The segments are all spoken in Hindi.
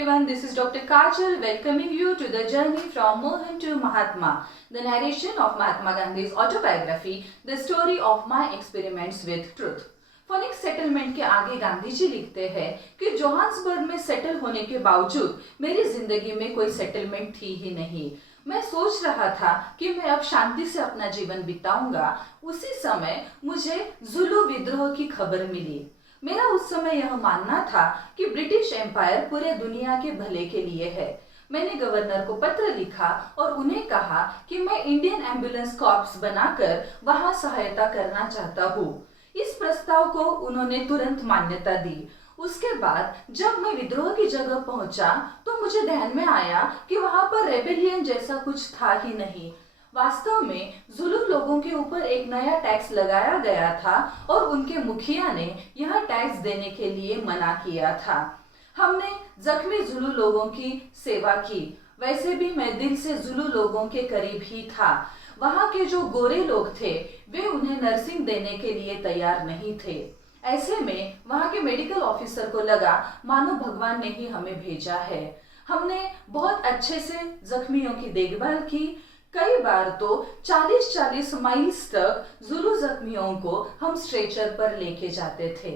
everyone, this is Dr. Kajal welcoming you to the journey from Mohan to Mahatma, the narration of Mahatma Gandhi's autobiography, the story of my experiments with truth. Phoenix settlement के आगे गांधी जी लिखते हैं कि जोहान्सबर्ग में सेटल होने के बावजूद मेरी जिंदगी में कोई सेटलमेंट थी ही नहीं। मैं सोच रहा था कि मैं अब शांति से अपना जीवन बिताऊंगा। उसी समय मुझे जुलू विद्रोह की खबर मिली। मेरा उस समय यह मानना था कि ब्रिटिश एम्पायर पूरे दुनिया के भले के लिए है। मैंने गवर्नर को पत्र लिखा और उन्हें कहा कि मैं इंडियन एम्बुलेंस कॉर्प्स बनाकर वहां सहायता करना चाहता हूँ। इस प्रस्ताव को उन्होंने तुरंत मान्यता दी। उसके बाद जब मैं विद्रोह की जगह पहुंचा तो मुझे ध्यान में आया कि वहां पर रेबेलियन जैसा कुछ था ही नहीं। वास्तव में जुलू लोगों के ऊपर एक नया टैक्स लगाया गया था और उनके मुखिया ने यह टैक्स देने के लिए मना किया था। हमने जख्मी जुलू लोगों की सेवा की। वैसे भी मैं दिल से जुलू लोगों के करीब ही था। वहां के जो गोरे लोग थे वे उन्हें नर्सिंग देने के लिए तैयार नहीं थे। ऐसे में वहां के मेडिकल ऑफिसर को लगा मानो भगवान ने ही हमें भेजा है। हमने बहुत अच्छे से जख्मियों की देखभाल की। कई बार तो 40-40 माइल्स तक जुलू जख्मियों को हम स्ट्रेचर पर लेके जाते थे।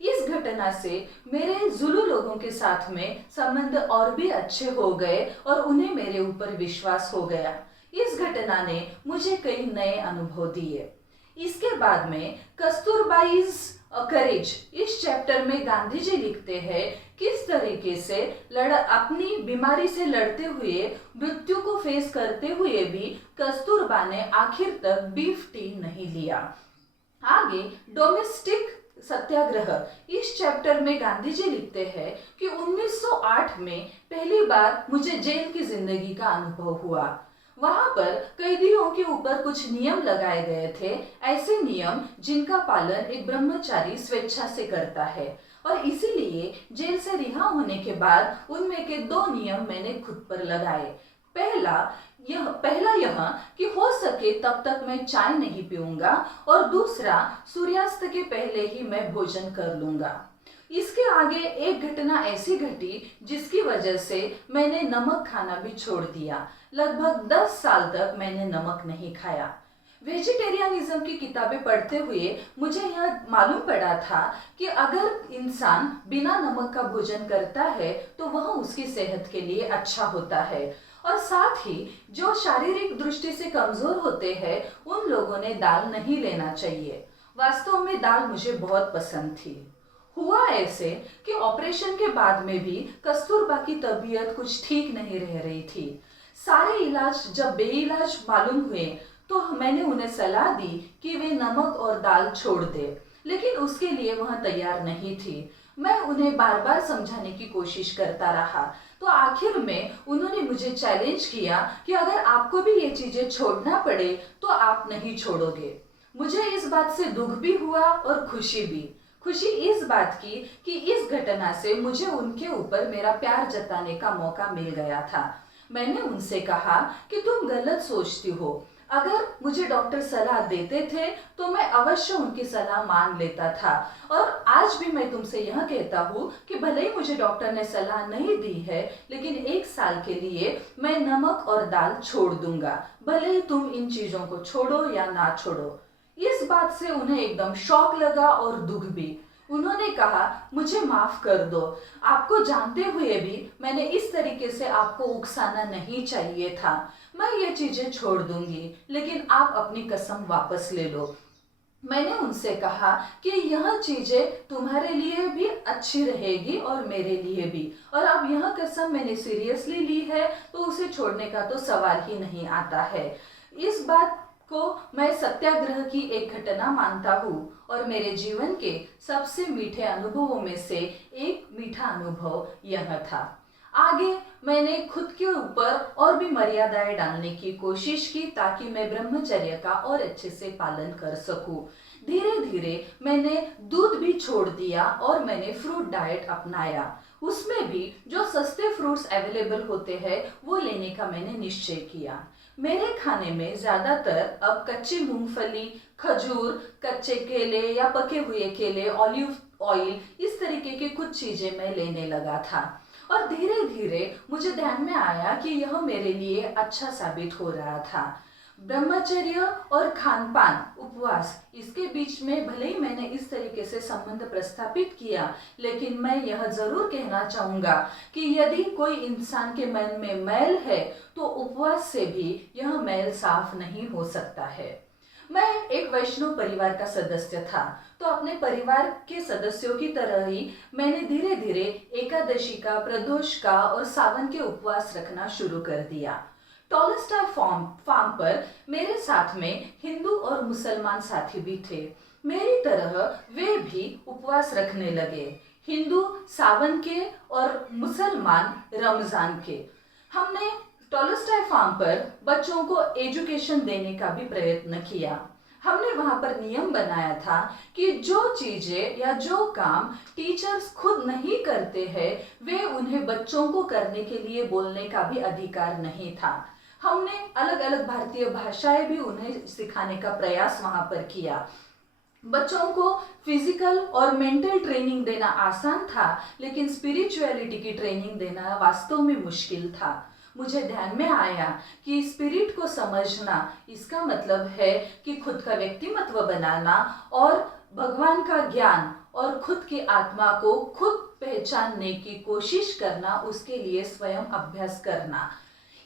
इस घटना से मेरे जुलू लोगों के साथ में संबंध और भी अच्छे हो गए और उन्हें मेरे ऊपर विश्वास हो गया। इस घटना ने मुझे कई नए अनुभव दिए। इसके बाद में कस्तूरबाईज करेज इस चैप्टर में गांधी जी लिखते हैं किस तरीके से अपनी बीमारी से लड़ते हुए मृत्यु को फेस करते हुए भी कस्तूरबा ने आखिर तक बीफ टी नहीं लिया। आगे डोमेस्टिक सत्याग्रह इस चैप्टर में गांधी जी लिखते हैं कि 1908 में पहली बार मुझे जेल की जिंदगी का अनुभव हुआ। वहां पर कैदियों के ऊपर कुछ नियम लगाए गए थे, ऐसे नियम जिनका पालन एक ब्रह्मचारी स्वेच्छा से करता है और इसीलिए जेल से रिहा होने के बाद उनमें के 2 नियम मैंने खुद पर लगाए। पहला यह कि हो सके तब तक मैं चाय नहीं पीऊंगा और दूसरा सूर्यास्त के पहले ही मैं भोजन कर लूंगा। इसके आगे एक घटना ऐसी घटी जिसकी वजह से मैंने नमक खाना भी छोड़ दिया। लगभग 10 साल तक मैंने नमक नहीं खाया। वेजिटेरियनिज्म की किताबें पढ़ते हुए मुझे यह मालूम पड़ा था कि अगर इंसान बिना नमक का भोजन करता है तो वह उसकी सेहत के लिए अच्छा होता है और साथ ही जो शारीरिक दृष्टि से कमजोर होते हैं उन लोगों ने दाल नहीं लेना चाहिए। वास्तव में दाल मुझे बहुत पसंद थी। हुआ ऐसे कि ऑपरेशन के बाद में भी कस्तूरबा की तबीयत कुछ ठीक नहीं रह रही थी। सारे इलाज जब बेइलाज मालूम हुए तो मैंने उन्हें सलाह दी कि वे नमक और दाल छोड़ दे, लेकिन उसके लिए वह तैयार नहीं थी। मैं उन्हें बार बार समझाने की कोशिश करता रहा तो आखिर में उन्होंने मुझे चैलेंज किया कि अगर आपको भी ये चीजें छोड़ना पड़े तो आप नहीं छोड़ोगे। मुझे इस बात से दुख भी हुआ और खुशी भी। खुशी इस बात की कि इस घटना से मुझे उनके ऊपर मेरा प्यार जताने का मौका मिल गया था। मैंने उनसे कहा कि तुम गलत सोचती हो। अगर मुझे डॉक्टर सलाह देते थे तो मैं अवश्य उनकी सलाह मान लेता था और आज भी मैं तुमसे यह कहता हूँ कि भले ही मुझे डॉक्टर ने सलाह नहीं दी है लेकिन 1 साल के लिए मैं नमक और दाल छोड़ दूंगा, भले ही तुम इन चीजों को छोड़ो या ना छोड़ो। इस बात से उन्हें एकदम शॉक लगा और दुख भी। उन्होंने कहा मुझे माफ कर दो, आपको जानते हुए भी मैंने इस तरीके से आपको उकसाना नहीं चाहिए था। मैं ये चीजें छोड़ दूंगी लेकिन आप अपनी कसम वापस ले लो। मैंने उनसे कहा कि यह चीजें तुम्हारे लिए भी अच्छी रहेगी और मेरे लिए भी, और अब यह कसम मैंने सीरियसली ली है तो उसे छोड़ने का तो सवाल ही नहीं आता है। इस बात को मैं सत्याग्रह की एक घटना मानता हूँ और मेरे जीवन के सबसे मीठे अनुभवों में से एक मीठा अनुभव यह था। आगे मैंने खुद के ऊपर और भी मर्यादाएं डालने की कोशिश की ताकि मैं ब्रह्मचर्य का और अच्छे से पालन कर सकूं। धीरे धीरे मैंने दूध भी छोड़ दिया और मैंने फ्रूट डाइट अपनाया। उसमें भी जो सस्ते फ्रूट्स अवेलेबल होते हैं वो लेने का मैंने निश्चय किया। मेरे खाने में ज्यादातर अब कच्ची मूंगफली, खजूर, कच्चे केले या पके हुए केले, ऑलिव ऑयल, इस तरीके के कुछ चीजें मैं लेने लगा था। और धीरे धीरे मुझे ध्यान में आया कि यह मेरे लिए अच्छा साबित हो रहा था। ब्रह्मचर्य और खान पान, उपवास, इसके बीच में भले ही मैंने इस तरीके से संबंध प्रस्थापित किया, लेकिन मैं यह जरूर कहना चाहूंगा कि यदि कोई इंसान के मन में मैल है तो उपवास से भी यह मैल साफ नहीं हो सकता है। मैं एक वैष्णव परिवार का सदस्य था, तो अपने परिवार के सदस्यों की तरह ही मैंने धीरे धीरे एकादशी का, प्रदोष का और सावन के उपवास रखना शुरू कर दिया। टॉलस्टॉय फार्म पर मेरे साथ में हिंदू और मुसलमान साथी भी थे। मेरी तरह वे भी उपवास रखने लगे, हिंदू सावन के और मुसलमान रमजान के। हमने टॉलस्टॉय फार्म पर बच्चों को एजुकेशन देने का भी प्रयत्न किया। हमने वहां पर नियम बनाया था कि जो चीजें या जो काम टीचर्स खुद नहीं करते हैं, वे उन्हें बच्चों को करने के लिए बोलने का भी अधिकार नहीं था। हमने अलग अलग भारतीय भाषाएं भी उन्हें सिखाने का प्रयास वहां पर किया। बच्चों को फिजिकल और मेंटल ट्रेनिंग देना आसान था, लेकिन स्पिरिचुअलिटी की ट्रेनिंग देना वास्तव में मुश्किल था। मुझे ध्यान में आया कि स्पिरिट को समझना, इसका मतलब है कि खुद का व्यक्तिमत्व बनाना और भगवान का ज्ञान और खुद की आत्मा को खुद पहचानने की कोशिश करना, उसके लिए स्वयं अभ्यास करना।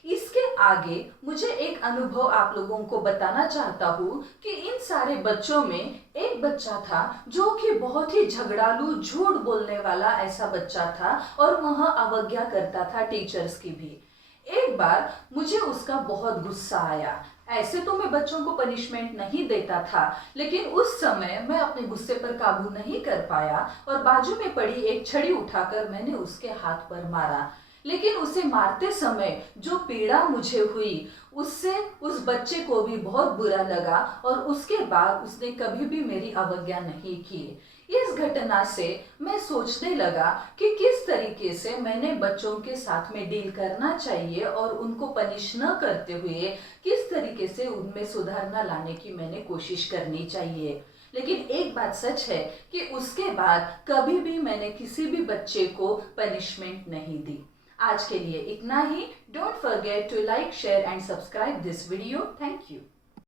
इसके आगे मुझे एक अनुभव आप लोगों को बताना चाहता हूँ कि इन सारे बच्चों में एक बच्चा था जो कि बहुत ही झगड़ालू, झूठ बोलने वाला ऐसा बच्चा था और वह अवज्ञा करता था टीचर्स की भी। एक बार मुझे उसका बहुत गुस्सा आया। ऐसे तो मैं बच्चों को पनिशमेंट नहीं देता था, लेकिन उस समय मैं अपने गुस्से पर काबू नहीं कर पाया और बाजू में पड़ी एक छड़ी उठाकर मैंने उसके हाथ पर मारा। लेकिन उसे मारते समय जो पीड़ा मुझे हुई, उससे उस बच्चे को भी बहुत बुरा लगा और उसके बाद उसने कभी भी मेरी अवज्ञा नहीं की। इस घटना से मैं सोचने लगा कि किस तरीके से मैंने बच्चों के साथ में डील करना चाहिए और उनको पनिश न करते हुए किस तरीके से उनमें सुधार न लाने की मैंने कोशिश करनी चाहिए। लेकिन एक बात सच है कि उसके बाद कभी भी मैंने किसी भी बच्चे को पनिशमेंट नहीं दी। आज के लिए इतना ही। Don't forget to like, share and subscribe this video. Thank you.